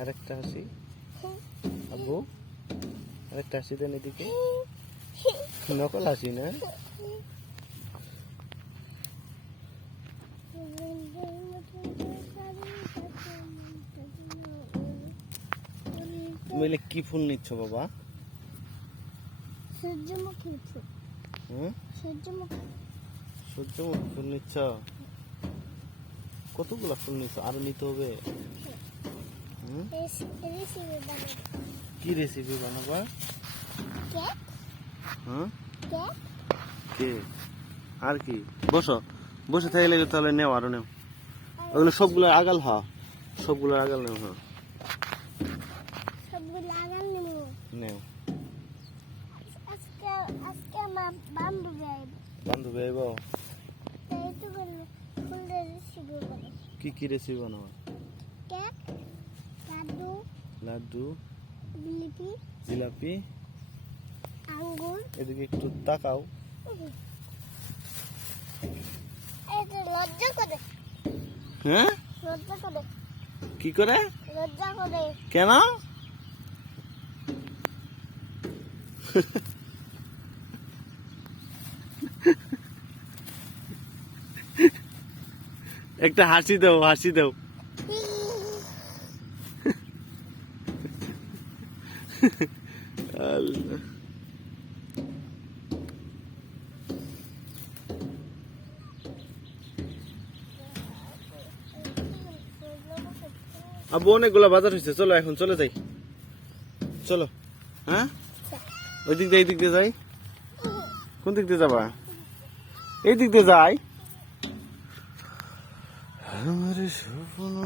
আরেকটা হাসি আব্বু, আরেকটা হাসি দেন এদিকে। নকল হাসি না? তুমি এলে কি ফুল নিচ্ছ বাবা? সূর্যমুখী ফুল। সূর্যমুখী। সূর্যমুখী ফুল নিচ্ছ? কতগুলো ফুল নিচ্ছ? আরো নিতে হবে। কি রেসিপি বানাবা? কেক। আর কি? বসো, বসে থাকলে তাহলে নেও, আরো নেও। ওগুলো সবগুলো আগাল হা, সবগুলো আগাল নেও। হ্যাঁ সবগুলো আগাল নেব। নেও। আজকে আজকে মা বান্ধবী আইব। বান্ধবী আইব? তাই তো বললো ফুলের রেসিপি বলে। কি রেসিপি বানাবা? কেক, লাড্ডু, লাড্ডু, জিলিপি, জিলাপি, আঙ্গুর। এদিকে একটু তাকাও। এই তো লজ্জা করে। হ্যাঁ? লজ্জা করে। কি করে? লজ্জা করে। কেন? একটা হাসি দাও, হাসি দাও। আল্লাহ। আব্বু অনেকগুলা বাজার হয়েছে, চলো এখন চলে যাই। চলো। হ্যাঁ, ওই দিক দিয়ে এই দিক দিয়ে যাই। কোন দিক দিয়ে যাবা? এই দিক দিয়ে যাই। আমার স্বপ্ন